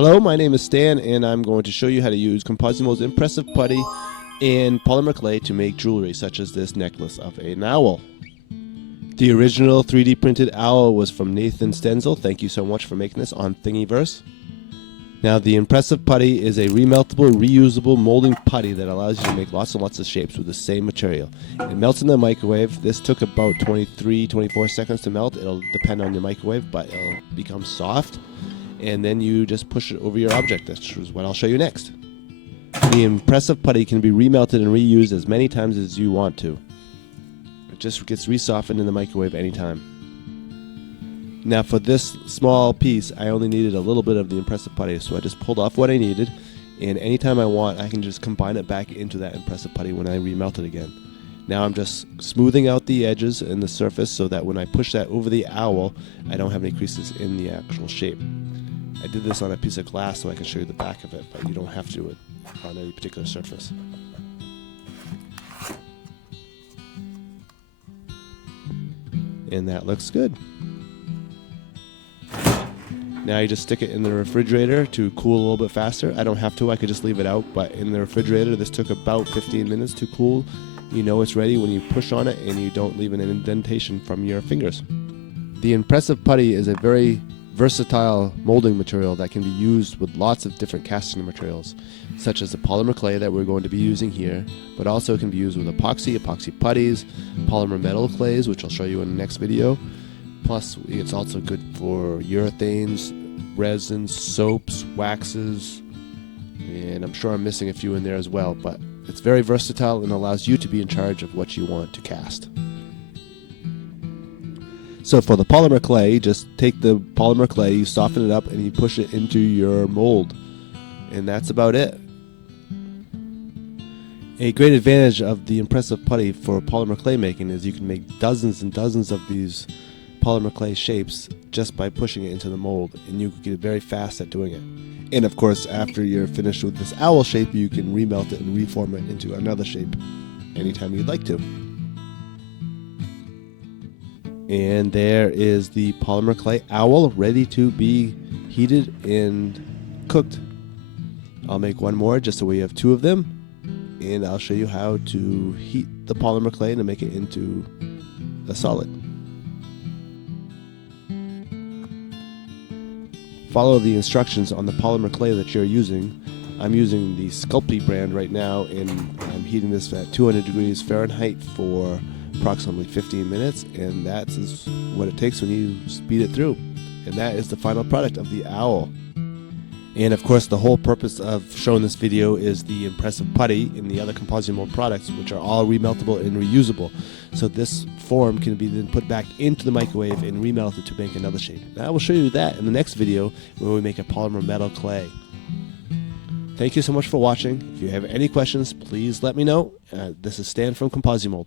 Hello, my name is Stan, and I'm going to show you how to use ComposiMold's ImPRESSive Putty and polymer clay to make jewelry such as this necklace of an owl. The original 3D printed owl was from Nathan Stenzel. Thank you so much for making this on Thingiverse. Now, the ImPRESSive Putty is a remeltable, reusable molding putty that allows you to make lots and lots of shapes with the same material. It melts in the microwave. This took about 23-24 seconds to melt. It'll depend on your microwave, but it'll become soft. And then you just push it over your object. That's what I'll show you next. The ImPRESSive Putty can be remelted and reused as many times as you want to. It just gets resoftened in the microwave anytime. Now for this small piece, I only needed a little bit of the ImPRESSive Putty, so I just pulled off what I needed, and anytime I want, I can just combine it back into that ImPRESSive Putty when I remelt it again. Now I'm just smoothing out the edges and the surface so that when I push that over the owl, I don't have any creases in the actual shape. I did this on a piece of glass so I can show you the back of it, but you don't have to do it on any particular surface. And that looks good. Now you just stick it in the refrigerator to cool a little bit faster. I don't have to, I could just leave it out, but in the refrigerator this took about 15 minutes to cool. You know it's ready when you push on it and you don't leave an indentation from your fingers. The ImPRESSive Putty is a very versatile molding material that can be used with lots of different casting materials, such as the polymer clay that we're going to be using here, but also it can be used with epoxy putties, polymer metal clays, which I'll show you in the next video. Plus, it's also good for urethanes, resins, soaps, waxes, and I'm sure I'm missing a few in there as well, but it's very versatile and allows you to be in charge of what you want to cast. So for the polymer clay, just take the polymer clay, you soften it up, and you push it into your mold. And that's about it. A great advantage of the ImPRESSive Putty for polymer clay making is you can make dozens and dozens of these polymer clay shapes just by pushing it into the mold, and you can get very fast at doing it. And of course, after you're finished with this owl shape, you can remelt it and reform it into another shape anytime you'd like to. And there is the polymer clay owl ready to be heated and cooked. I'll make one more just so we have two of them, and I'll show you how to heat the polymer clay to make it into a solid. Follow the instructions on the polymer clay that you're using. I'm using the Sculpey brand right now, and I'm heating this at 200 degrees Fahrenheit for approximately 15 minutes, and that's what it takes when you speed it through. And that is the final product of the owl. And of course, the whole purpose of showing this video is the ImPRESSive Putty and the other ComposiMold products, which are all remeltable and reusable. So this form can be then put back into the microwave and remelted to make another shape. Now I will show you that in the next video where we make a polymer metal clay. Thank you so much for watching. If you have any questions, please let me know. This is Stan from ComposiMold.